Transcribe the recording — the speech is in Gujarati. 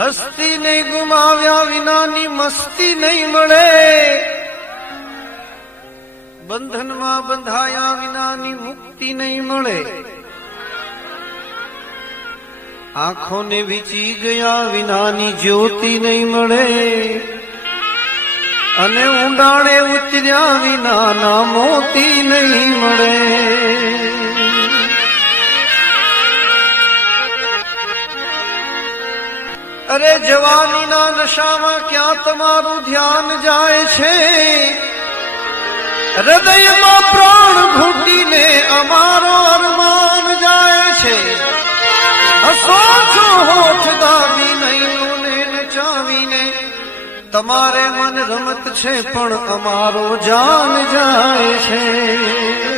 હસ્તી નહીં ગુમાવ્યા વિનાની મસ્તી નહીં મળે, બંધનમાં બંધાયા વિનાની મુક્તિ નહીં મળે, આંખોને વીંચી ગયા વિનાની જ્યોતિ નહીં મળે, અને ઊંડાણે ઉતર્યા વિનાના મોતી નહીં મળે. અરે જવાનીના નશામાં ક્યાં તમારું ધ્યાન જાય છે? હૃદયમાં પ્રાણ ઘૂંટીને અમારો અરમાન જાય છે. હસો છો હોઠ દાબીને નોને નચાવીને, તમારે મન રમત છે પણ અમારો જાન જાય છે.